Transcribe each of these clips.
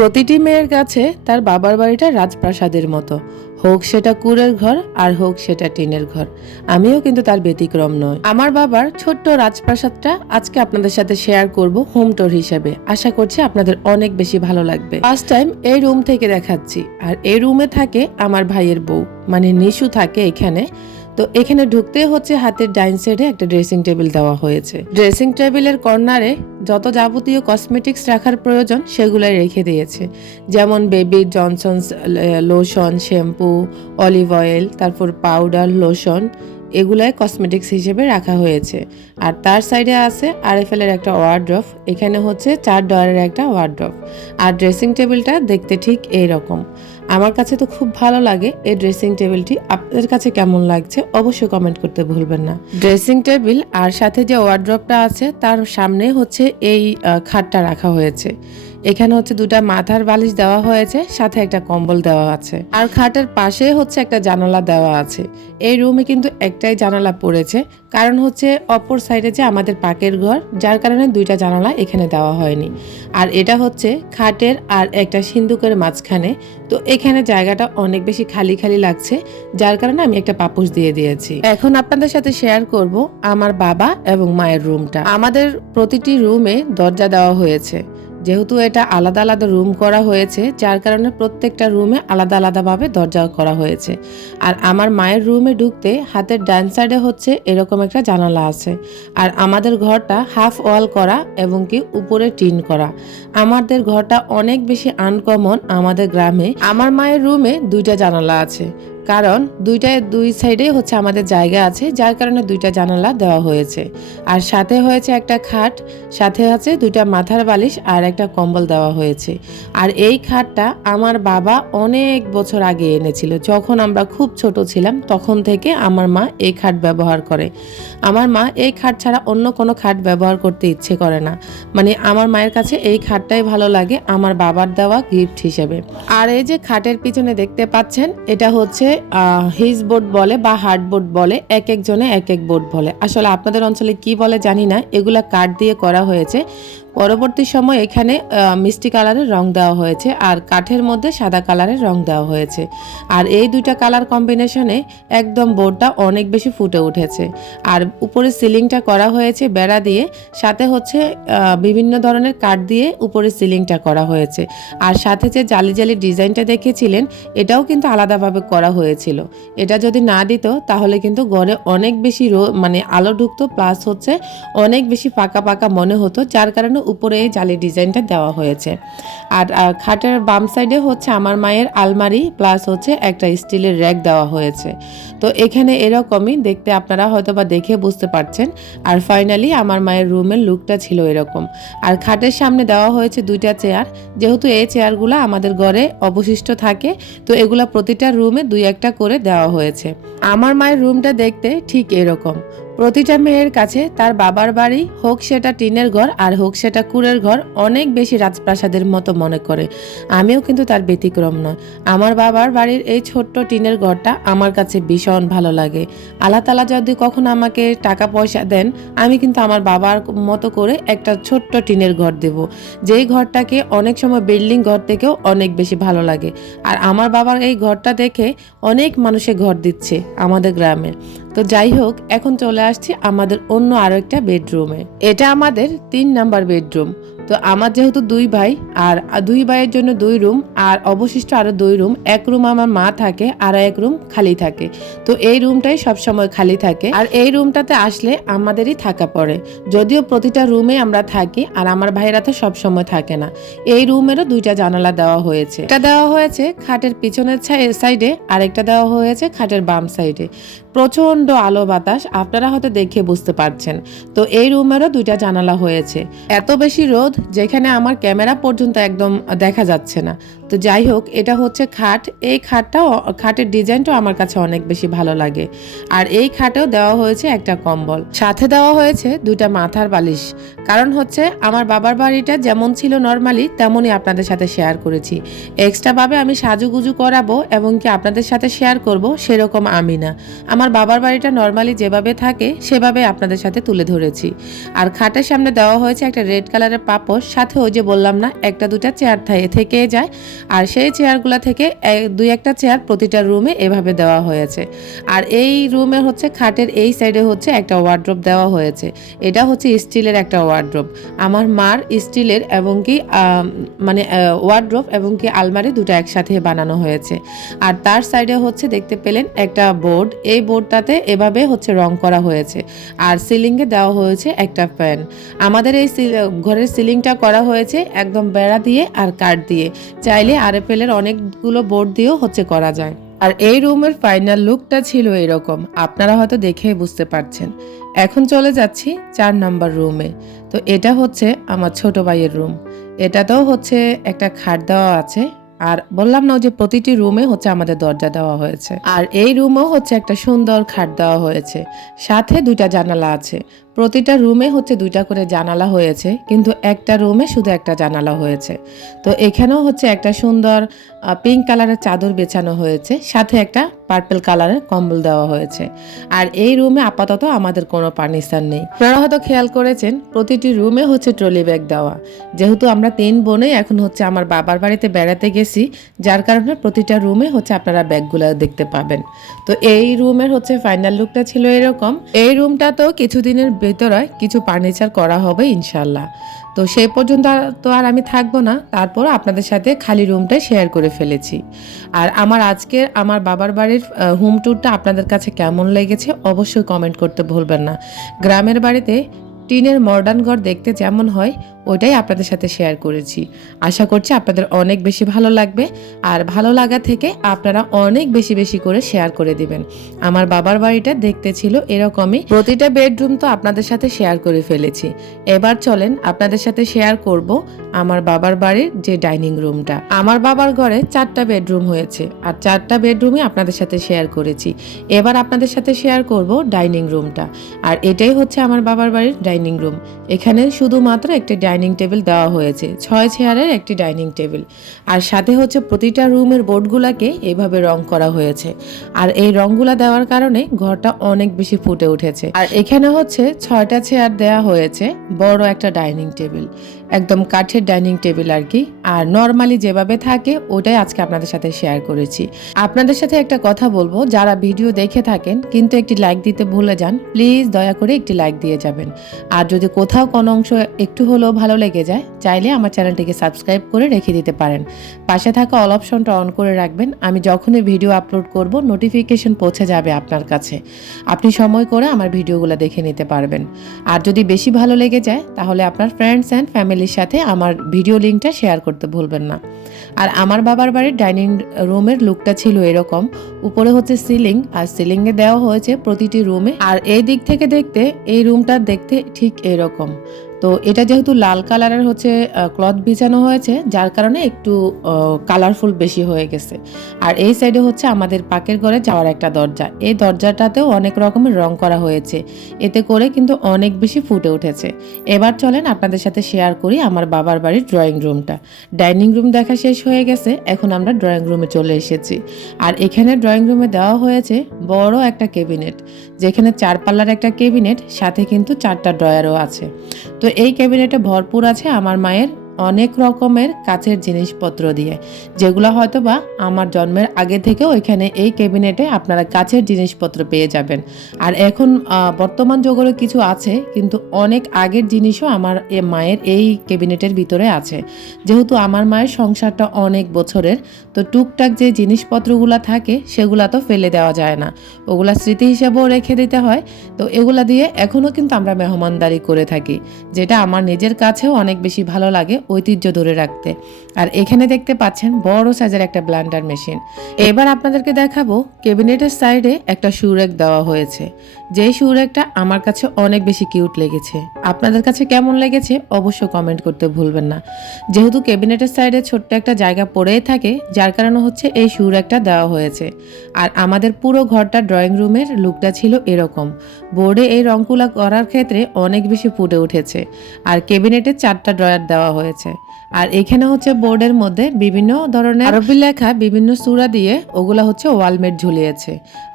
প্রতিটি মেয়ের কাছে তার বাবার বাড়িটা রাজপ্রাসাদের মতো, হোক সেটা কুঁড়ের ঘর আর হোক সেটা টিনের ঘর। আমিও কিন্তু তার ব্যতিক্রম নয়। আমার বাবার ছোট্ট রাজপ্রাসাদটা আজকে আপনাদের সাথে শেয়ার করব হোম ট্যুর হিসেবে। আশা করছি আপনাদের অনেক বেশি ভালো লাগবে। ফার্স্ট টাইম এই রুম থেকে দেখাচ্ছি, আর এই রুমে থাকে আমার ভাইয়ের বউ, মানে নিশু থাকে এখানে। তো এখানে ঢুকতে হচ্ছে হাতের ডাইন সাইডে একটা ড্রেসিং টেবিল দেওয়া হয়েছে। ড্রেসিং টেবিলের কর্নারে যত যাবতীয় কসমেটিক্স রাখার প্রয়োজন সেগুলাই রেখে দিয়েছে, যেমন baby Johnson's lotion, shampoo, olive oil, তারপর পাউডার, লোশন, এগুলাই কসমেটিক্স হিসেবে রাখা হয়েছে। আর তার সাইডে আছে আরএফএল এর একটা ওয়ার্ড্রপ, এখানে হচ্ছে 4 ডয়ারের একটা ওয়ার্ড্রপ। আর ড্রেসিং টেবিলটা দেখতে ঠিক এইরকম। আমার কাছে তো খুব ভালো লাগে এই ড্রেসিং টেবিলটি। আপনাদের কাছে কেমন লাগছে অবশ্যই কমেন্ট করতে ভুলবেন না। ড্রেসিং টেবিল আর সাথে যে ওয়ার্ড্রপটা আছে তার সামনে হচ্ছে এই খাটটা রাখা হয়েছে। এখানে হচ্ছে 2টা মাথার বালিশ দেওয়া হয়েছে, সাথে একটা কম্বল দেওয়া আছে। আর খাটের পাশে হচ্ছে একটা জানালা দেওয়া আছে। এই রুমে কিন্তু একটাই জানালা পড়েছে, কারণ হচ্ছে অপর সাইডে যে আমাদের পাকের ঘর, যার কারণে 2টা জানালা এখানে দেওয়া হয়নি। আর এটা হচ্ছে খাটের আর একটা সিন্দুকের মাঝখানে। তো এখানে জায়গাটা অনেক বেশি খালি খালি লাগছে, যার কারণে আমি একটা পাপোশ দিয়ে দিয়েছি। এখন আপনাদের সাথে শেয়ার করব আমার বাবা এবং মায়ের রুমটা। আমাদের প্রতিটি রুমে দরজা দেওয়া হয়েছে, যেহেতু এটা আলাদা আলাদা রুম করা হয়েছে, যার কারণে প্রত্যেকটা রুমে আলাদা আলাদাভাবে দরজা করা হয়েছে। আর আমার মায়ের রুমে ঢুকতে হাতের ডান সাইডে হচ্ছে এরকম একটা জানালা আছে। আর আমাদের ঘরটা হাফ ওয়াল করা এবং কি উপরে টিন করা। আমাদের ঘরটা অনেক বেশি আনকমন আমাদের গ্রামে। আমার মায়ের রুমে 2টা জানালা আছে, কারণ দুই সাইডে হচ্ছে আমাদের জায়গা আছে, যার কারণে 2টা জানালা দেওয়া হয়েছে। আর সাথে হয়েছে একটা খাট, সাথে আছে 2টা মাথার বালিশ আর একটা কম্বল দেওয়া হয়েছে। আর এই খাটটা আমার বাবা অনেক বছর আগে এনেছিল, যখন আমরা খুব ছোট ছিলাম তখন থেকে আমার মা এই খাট ব্যবহার করে। আমার মা এই খাট ছাড়া অন্য কোনো খাট ব্যবহার করতে ইচ্ছে করে না, মানে আমার মায়ের কাছে এই খাটটাই ভালো লাগে আমার বাবার দেওয়া গিফট হিসেবে। আর এই যে খাটের পিছনে দেখতে পাচ্ছেন, এটা হচ্ছে হিজ বোর্ড বলে বা হার্ড বোর্ড বলে, এক একজনে এক এক বোর্ড বলে। আসলে আপনাদের অঞ্চলে কি বলে জানি না। এগুলা কাঠ দিয়ে করা হয়েছে। পরবর্তী সময় এখানে মিষ্টি কালারের রং দেওয়া হয়েছে, আর কাঠের মধ্যে সাদা কালারের রং দেওয়া হয়েছে। আর এই 2টা কালার কম্বিনেশনে একদম বোর্ডটা অনেক বেশি ফুটে উঠেছে। আর উপরে সিলিংটা করা হয়েছে বেড়া দিয়ে, সাথে হচ্ছে বিভিন্ন ধরনের কাঠ দিয়ে উপরে সিলিংটা করা হয়েছে। আর সাথে যে জালি জালি ডিজাইনটা দেখেছিলেন, এটাও কিন্তু আলাদাভাবে করা হয়েছিল। এটা যদি না দিত তাহলে কিন্তু ঘরে অনেক বেশি মানে আলো ঢুকতো, প্লাস হচ্ছে অনেক বেশি পাকা পাকা মনে হতো, যার কারণে উপরে এই জালি ডিজাইনটা দেওয়া হয়েছে। আর খাটের বাম সাইডে হচ্ছে আমার মায়ের আলমারি, প্লাস হচ্ছে একটা স্টিলের র্যাক দেওয়া হয়েছে। তো এখানে এরকমই দেখতে, আপনারা হয়তো বা দেখে বুঝতে পারছেন। আর ফাইনালি আমার মায়ের রুমের লুকটা ছিল এরকম। আর খাটের সামনে দেওয়া হয়েছে 2টা চেয়ার, যেহেতু এই চেয়ারগুলো আমাদের ঘরে অবশিষ্ট থাকে, তো এগুলা প্রতিটা রুমে 2-1টা করে দেওয়া হয়েছে। আমার মায়ের রুমটা দেখতে ঠিক এরকম। প্রতিটা মেয়ের কাছে তার বাবার বাড়ি, হোক সেটা টিনের ঘর আর হোক সেটা কুঁড়ের ঘর, অনেক বেশি রাজপ্রাসাদের মতো মনে করে। আমিও কিন্তু তার ব্যতিক্রম নয়। আমার বাবার বাড়ির এই ছোট্ট টিনের ঘরটা আমার কাছে ভীষণ ভালো লাগে। আল্লাহ তাআলা যদি কখনো আমাকে টাকা পয়সা দেন, আমি কিন্তু আমার বাবার মতো করে একটা ছোট্ট টিনের ঘর দেব, যেই ঘরটাকে অনেক সময় বিল্ডিং ঘর থেকেও অনেক বেশি ভালো লাগে। আর আমার বাবার এই ঘরটা দেখে অনেক মানুষে ঘর দিচ্ছে আমাদের গ্রামে। তো যাই হোক, এখন চলে আসছি আমাদের অন্য আরো একটা বেডরুমে। এটা আমাদের 3 নাম্বার বেডরুম। তো আমার যেহেতু 2 ভাই, আর 2 ভাইয়ের জন্য 2 রুম, আর অবশিষ্ট আরো 2 রুম। এক রুম আমার মা থাকে আর এক রুম খালি থাকে। তো এই রুমটাই সবসময় খালি থাকে, আর এই রুমটাতে আসলে আমাদেরই থাকা পড়ে। যদিও প্রতিটা রুমে আমরা থাকি, আর আমার ভাইয়েরা তো সবসময় থাকে না। এই রুমেরও 2টা জানালা দেওয়া হয়েছে। এটা দেওয়া হয়েছে খাটের পিছনের সাইডে, আর একটা দেওয়া হয়েছে খাটের বাম সাইডে। প্রচন্ড আলো বাতাস, আপনারা হয়তো দেখে বুঝতে পারছেন। তো এই রুমেরও 2টা জানালা হয়েছে। এত বেশি রোদ যেখানে আমার ক্যামেরা পর্যন্ত একদম দেখা যাচ্ছে না। তো যাই হোক, এটা হচ্ছে খাট। এই খাটের ডিজাইনটাও আমার কাছে অনেক বেশি ভালো লাগে। আর এই খাটেও দেওয়া হয়েছে একটা কম্বল, সাথে দেওয়া হয়েছে 2টা মাথার বালিশ। কারণ হচ্ছে আমার বাবার বাড়িটা যেমন ছিল নর্মালি তেমনই আপনাদের সাথে শেয়ার করেছি। এক্সট্রাভাবে আমি সাজুগুজু করাবো এবং কি আপনাদের সাথে শেয়ার করব সেরকম আমি না। আমার বাবার বাড়িটা নর্মালি যেভাবে থাকে সেভাবে আপনাদের সাথে তুলে ধরেছি। আর খাটের সামনে দেওয়া হয়েছে একটা রেড কালারের পাপোশ, সাথে ওই যে বললাম না একটা দুটা চেয়ার থেকে যায়। আর সেই চেয়ারগুলো থেকে 2-1টা চেয়ার প্রতিটা রুমে এভাবে দেওয়া হয়েছে। আর এই রুমে হচ্ছে খাটের এই সাইডে হচ্ছে একটা ওয়ার্ড্রোব দেওয়া হয়েছে। এটা হচ্ছে স্টিলের একটা ওয়ার্ড্রোব। আমার মার স্টিলের এবং কি মানে ওয়ার্ড্রোব এবং কি আলমারি দুটো একসাথে বানানো হয়েছে। আর তার সাইডে হচ্ছে দেখতে পেলেন একটা বোর্ড, এই বোর্ডটাতে এভাবে হচ্ছে রং করা হয়েছে। আর সিলিংয়ে দেওয়া হয়েছে একটা ফ্যান। আমাদের এই ঘরের সিলিংটা করা হয়েছে একদম বেড়া দিয়ে আর কাঠ দিয়ে, চাইলে RFL এর অনেকগুলো বোর্ড দিয়েও হচ্ছে করা যায়। আর এই রুমের ফাইনাল লুকটা ছিল এরকম, আপনারা হয়তো দেখেই বুঝতে পারছেন। এখন চলে যাচ্ছি 4 নাম্বার রুমে। তো এটা হচ্ছে আমার ছোট ভাইয়ের রুম। এটাতেও হচ্ছে একটা খাট দেওয়া আছে। আর বললাম না যে প্রতিটি রুমে হচ্ছে আমাদের দরজা দেওয়া হয়েছে। আর এই রুমেও হচ্ছে একটা সুন্দর খাট দেওয়া হয়েছে, সাথে 2টা জানালা আছে। প্রতিটা রুমে হচ্ছে 2টা করে জানালা হয়েছে, কিন্তু একটা রুমে শুধু একটা জানালা হয়েছে। তো এখানেও হচ্ছে একটা সুন্দর পিঙ্ক কালারের চাদর বেছানো হয়েছে, সাথে একটা পার্পল কালারের কম্বল দেওয়া হয়েছে। আর এই রুমে আপাতত আমাদের কোনো ফার্নিচার নেই। আপনারা হয়তো খেয়াল করেছেন প্রতিটি রুমে হচ্ছে ট্রলি ব্যাগ দেওয়া। যেহেতু আমরা 3 বোনেই এখন হচ্ছে আমার বাবার বাড়িতে বেড়াতে গেছি, যার কারণে প্রতিটা রুমে হচ্ছে আপনারা ব্যাগগুলো দেখতে পাবেন। তো এই রুমের হচ্ছে ফাইনাল লুকটা ছিল এরকম। এই রুমটা তো কিছুদিনের ভিতরে কিছু ফার্নিচার করা হবে ইনশাল্লাহ। তো সেই পর্যন্ত তো আর আমি থাকবো না, তারপর আপনাদের সাথে খালি রুমটা শেয়ার করে ফেলেছি। আর আমার বাবার বাড়ির হোম ট্যুরটা আপনাদের কাছে কেমন লেগেছে অবশ্যই কমেন্ট করতে ভুলবেন না। গ্রামের বাড়িতে টিনের মডার্ন ঘর দেখতে যেমন হয় ওইটাই আপনাদের সাথে শেয়ার করেছি। আশা করছি আপনাদের অনেক বেশি ভালো লাগবে। আর ভালো লাগা থেকে আপনারা অনেক বেশি বেশি করে শেয়ার করে দিবেন। আমার বাবার বাড়িটা দেখতে ছিল এরকমই। প্রতিটা বেডরুম তো আপনাদের সাথে শেয়ার করে ফেলেছি। এবার চলেন আপনাদের সাথে শেয়ার করব আমার বাবার বাড়ির যে ডাইনিং রুমটা। আমার বাবার ঘরে 4টা বেডরুম হয়েছে, আর 4টা বেডরুমই আপনাদের সাথে শেয়ার করেছি। এবার আপনাদের সাথে শেয়ার করব ডাইনিং রুমটা। আর এটাই হচ্ছে আমার বাবার বাড়ির ডাইনিং রুম। এখানে শুধুমাত্র একটি ডাইনিং টেবিল দেওয়া হয়েছে, 6 চেয়ারের একটি ডাইনিং টেবিল। আর সাথে হচ্ছে প্রতিটা রুমের বোর্ডগুলাকে এভাবে রং করা হয়েছে। আর এই রংগুলা দেওয়ার কারণে ঘরটা অনেক বেশি ফুটে উঠেছে। আর এখানে হচ্ছে 6টা চেয়ার দেওয়া হয়েছে, বড় একটা ডাইনিং টেবিল, একদম কাঠের ডাইনিং টেবিল আর কি। আর নর্মালি যেভাবে থাকে ওটাই আজকে আপনাদের সাথে শেয়ার করেছি। আপনাদের সাথে একটা কথা বলবো, যারা ভিডিও দেখে থাকেন কিন্তু একটি লাইক দিতে ভুলে যান, প্লিজ দয়া করে একটি লাইক দিয়ে যাবেন। আর যদি কোথাও কোনো অংশ একটু হলেও ভালো লেগে যায়, চাইলে আমার চ্যানেলটিকে সাবস্ক্রাইব করে রেখে দিতে পারেন। পাশে থাকা অল অপশনটা অন করে রাখবেন। আমি যখনই ভিডিও আপলোড করব নোটিফিকেশন পৌঁছে যাবে আপনার কাছে। আপনি সময় করে আমার ভিডিওগুলো দেখে নিতে পারবেন। আর যদি বেশি ভালো লেগে যায় তাহলে আপনার ফ্রেন্ডস অ্যান্ড ফ্যামিলির সাথে আমার ভিডিও লিঙ্কটা শেয়ার করতে ভুলবেন না। আর আমার বাবার বাড়ির ডাইনিং রুমের লুকটা ছিল এরকম। উপরে হচ্ছে সিলিং, আর সিলিংয়ে দেওয়া হয়েছে প্রতিটি রুমে। আর এই দিক থেকে দেখতে এই রুমটা দেখতে ঠিক এরকম। তো এটা যেহেতু লাল কালারের হচ্ছে ক্লথ বিছানো হয়েছে, যার কারণে একটু কালারফুল বেশি হয়ে গেছে। আর এই সাইডে হচ্ছে আমাদের পাকের ঘরে যাওয়ার একটা দরজা, এই দরজাটাতেও অনেক রকমের রং করা হয়েছে, এতে করে কিন্তু অনেক বেশি ফুটে উঠেছে। এবার চলেন আপনাদের সাথে শেয়ার করি আমার বাবার বাড়ির ড্রয়িং রুমটা। ডাইনিং রুম দেখা শেষ হয়ে গেছে, এখন আমরা ড্রয়িং রুমে চলে এসেছি। আর এখানে ড্রয়িং রুমে দেওয়া হয়েছে বড় একটা ক্যাবিনেট, যেখানে 4 পাল্লার একটা ক্যাবিনেট, সাথে কিন্তু 4টা ড্রয়ারও আছে। তো এই ক্যাবিনেটে ভরপুর আছে আমার মায়ের অনেক রকমের কাচের জিনিসপত্র দিয়ে, যেগুলো হয়তো বা আমার জন্মের আগে থেকেও এখানে এই ক্যাবিনেটে আপনারা কাচের জিনিসপত্র পেয়ে যাবেন। আর এখন বর্তমান যুগেরও কিছু আছে, কিন্তু অনেক আগের জিনিসও আমার মায়ের এই ক্যাবিনেটের ভিতরে আছে। যেহেতু আমার মায়ের সংসারটা অনেক বছরের, তো টুকটাক যে জিনিসপত্রগুলো থাকে সেগুলো তো ফেলে দেওয়া যায় না, ওগুলা স্মৃতি হিসেবেও রেখে দিতে হয়। তো এগুলা দিয়ে এখনও কিন্তু আমরা মেহমানদারি করে থাকি, যেটা আমার নিজের কাছেও অনেক বেশি ভালো লাগে ঐতিহ্য ধরে রাখতে। আর এখানে দেখতে পাচ্ছেন বড় সাইজের একটা ব্লেন্ডার মেশিন। এবার আপনাদেরকে দেখাবো ক্যাবিনেটের সাইডে একটা শু রেক দেওয়া হয়েছে। যেই সুরেকটা আমার কাছে অনেক বেশি কিউট লেগেছে। আপনাদের কাছে কেমন লেগেছে অবশ্য কমেন্ট করতে ভুলবেন না। যেহেতু ক্যাবিনেটের সাইডে ছোট্ট একটা জায়গা পড়েই থাকে, যার কারণে হচ্ছে এই সুরেকটা দেওয়া হয়েছে। আর আমাদের পুরো ঘরটা ড্রয়িং রুমের লুকটা ছিল এরকম। বোর্ডে এই রংগুলা করার ক্ষেত্রে অনেক বেশি ফুটে উঠেছে। আর ক্যাবিনেটে 4টা ড্রয়ার দেওয়া হয়েছে। আর এখানে হচ্ছে বোর্ডের মধ্যে বিভিন্ন ধরনের আরবি লেখা বিভিন্ন সূরা দিয়ে ওগুলা হচ্ছে ওয়ালমেট ঝুলিয়েছে।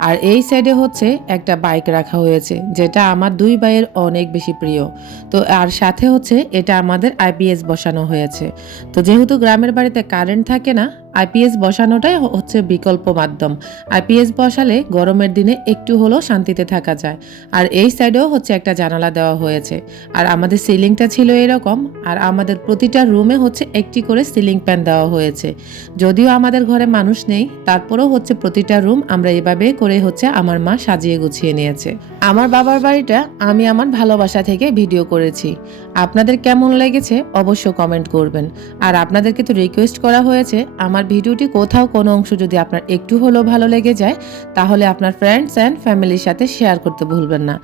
আর এই সাইডে হচ্ছে একটা বাইক রাখা হয়েছে, যেটা আমার 2 ভাইয়ের অনেক বেশি প্রিয়। তো আর সাথে হচ্ছে এটা আমাদের আইপিএস বসানো হয়েছে। তো যেহেতু গ্রামের বাড়িতে কারেন্ট থাকে না, আইপিএস বসানোটাই হচ্ছে বিকল্প মাধ্যম। আইপিএস বসালে গরমের দিনে একটু হলেও শান্তিতে থাকা যায়। আর এই সাইডেও হচ্ছে একটা জানালা দেওয়া হয়েছে। আর আমাদের সিলিংটা ছিল এরকম। আর আমাদের প্রতিটা রুমে হচ্ছে একটি করে সিলিং ফ্যান দেওয়া হয়েছে। যদিও আমাদের ঘরে মানুষ নেই, তারপরেও হচ্ছে প্রতিটা রুম আমরা এভাবে করে হচ্ছে আমার মা সাজিয়ে গুছিয়ে নিয়েছে। আমার বাবার বাড়িটা আমি আমার ভালোবাসা থেকে ভিডিও করেছি। আপনাদের কেমন লেগেছে অবশ্য কমেন্ট করবেন। আর আপনাদেরকে তো রিকোয়েস্ট করা হয়েছে, আমার ভিডিওটি কোথাও কোনো অংশ যদি আপনার একটু হলেও ভালো লেগে যায়, তাহলে আপনার ফ্রেন্ডস অ্যান্ড ফ্যামিলির সাথে শেয়ার করতে ভুলবেন না।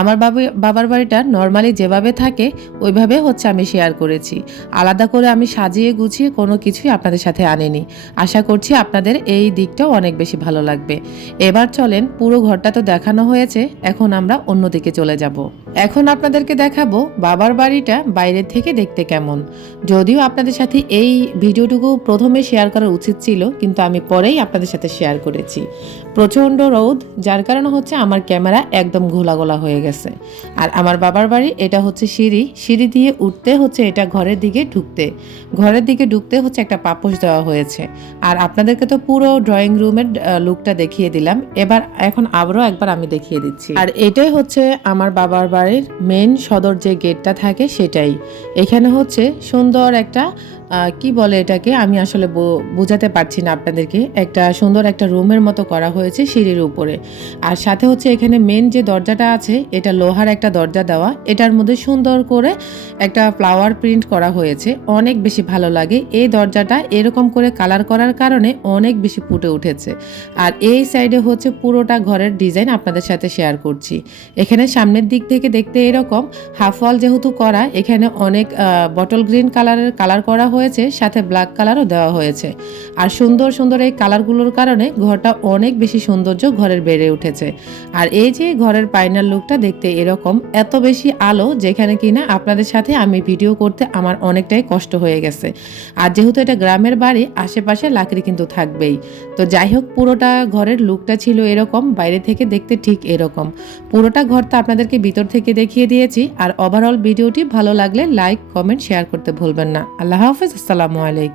আমার বাবার বাড়িটা নর্মালি যেভাবে থাকে ওইভাবে হচ্ছে আমি শেয়ার করেছি। আলাদা করে আমি সাজিয়ে গুছিয়ে কোনো কিছুই আপনাদের সাথে আনিনি। আশা করছি আপনাদের এই দিকটাও অনেক বেশি ভালো লাগবে। এবার চলেন, পুরো ঘরটা তো দেখানো হয়েছে, এখন আমরা অন্যদিকে চলে যাব। এখন আপনাদেরকে দেখাবো বাবার বাড়িটা বাইরের থেকে দেখতে কেমন। যদিও আপনাদের সাথে এই ভিডিওটুকু প্রথমে শেয়ার করা উচিত ছিল, কিন্তু আমি পরেই আপনাদের সাথে শেয়ার করেছি। প্রচণ্ড রোদ, যার কারণে হচ্ছে আমার ক্যামেরা একদম ঘোলা হয়ে গেছে। আর আমার বাবার বাড়ি এটা হচ্ছে সিঁড়ি দিয়ে উঠতে হচ্ছে এটা ঘরের দিকে ঢুকতে হচ্ছে একটা পাপোশ দেওয়া হয়েছে। আর আপনাদেরকে তো পুরো ড্রয়িং রুমের লুকটা দেখিয়ে দিলাম, এখন আবারও একবার আমি দেখিয়ে দিচ্ছি। আর এটাই হচ্ছে আমার বাবার বাড়ির মেন সদর যে গেটটা থাকে সেটাই। এখানে হচ্ছে সুন্দর একটা কি বলে এটাকে, আমি আসলে বোঝাতে পারছি না আপনাদেরকে, একটা সুন্দর একটা রুমের মতো করা হয়েছে সিঁড়ির উপরে। আর সাথে হচ্ছে এখানে মেন যে দরজাটা আছে এটা লোহার একটা দরজা দেওয়া, এটার মধ্যে সুন্দর করে একটা ফ্লাওয়ার প্রিন্ট করা হয়েছে, অনেক বেশি ভালো লাগে। এই দরজাটা এরকম করে কালার করার কারণে অনেক বেশি ফুটে উঠেছে। আর এই সাইডে হচ্ছে পুরোটা ঘরের ডিজাইন আপনাদের সাথে শেয়ার করছি। এখানে সামনের দিক থেকে দেখতে এরকম হাফ ওয়াল যেহেতু করা, এখানে অনেক বটল গ্রিন কালার করা হয়েছে, সাথে ব্ল্যাক কালারও দেওয়া হয়েছে। আর সুন্দর এই কালারগুলোর কারণে ঘরটা অনেক বেশি সৌন্দর্য ঘরের বেড়ে উঠেছে। আর এই যে ঘরের ফাইনাল লুকটা দেখতে এরকম, এত বেশি আলো যেখানে কিনা আপনাদের সাথে আমি ভিডিও করতে আমার অনেকটাই কষ্ট হয়ে গেছে। আর যেহেতু এটা গ্রামের বাড়ি, আশেপাশে লাকড়ি কিন্তু থাকবেই। তো যাই হোক, পুরোটা ঘরের লুকটা ছিল এরকম, বাইরে থেকে দেখতে ঠিক এরকম। পুরোটা ঘরটা আপনাদেরকে ভিতর থেকে দেখিয়ে দিয়েছি। আর ওভারঅল ভিডিওটি ভালো লাগলে লাইক, কমেন্ট, শেয়ার করতে ভুলবেন না। আল্লাহ হাফেজ, আসসালামু আলাইকুম।